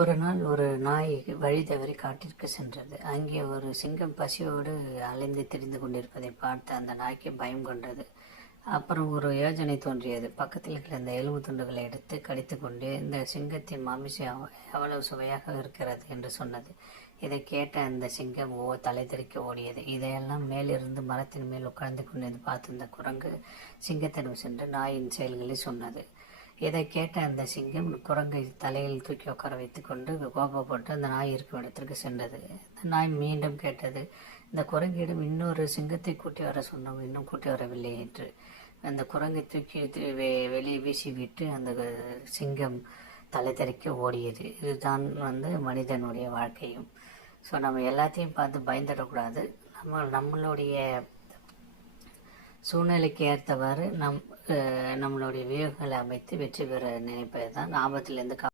ஒரு நாள் ஒரு நாய் வழி தவறி காட்டிற்கு சென்றது. அங்கே ஒரு சிங்கம் பசியோடு அலைந்து திரிந்து கொண்டிருப்பதை பார்த்து அந்த நாய்க்கு பயம் கொண்டது. அப்புறம் ஒரு யோஜனை தோன்றியது. பக்கத்தில் கிடந்த எலும்பு துண்டுகளை எடுத்து கடித்து கொண்டு இந்த சிங்கத்தின் மாமிசம் எவ்வளவு சுவையாக இருக்கிறது என்று சொன்னது. இதை கேட்ட அந்த சிங்கம் ஓ தலை தெறிக்க ஓடியது. இதையெல்லாம் மேலிருந்து மரத்தின் மேல் உட்கார்ந்து கொண்டது பார்த்து இந்த குரங்கு சிங்கத்திடம் சென்று நாயின் செயல்களை சொன்னது. இதை கேட்ட அந்த சிங்கம் குரங்கை தலையில் தூக்கி உட்கார வைத்துக்கொண்டு கோபப்பட்டு அந்த நாய் இருக்கும் இடத்திற்கு சென்றது. அந்த நாய் மீண்டும் கேட்டது இந்த குரங்கிடம் இன்னொரு சிங்கத்தை கூட்டி வர சொன்னோம். இன்னும் கூட்டி வரவில்லை என்று. அந்த குரங்கை தூக்கி வெ- வெளியே வீசிவிட்டு அந்த சிங்கம் தலை தெறிக்க ஓடியது. இதுதான் வந்து மனிதனுடைய வாழ்க்கையும். ஸோ நம்ம எல்லாத்தையும் பார்த்து பயந்துடக்கூடாது. நம்ம நம்மளுடைய சூழ்நிலைக்கு ஏற்றவாறு நம் நம்மளுடைய வியூகங்களை அமைத்து வெற்றி பெற நினைப்பது தான் ஆபத்திலிருந்து கா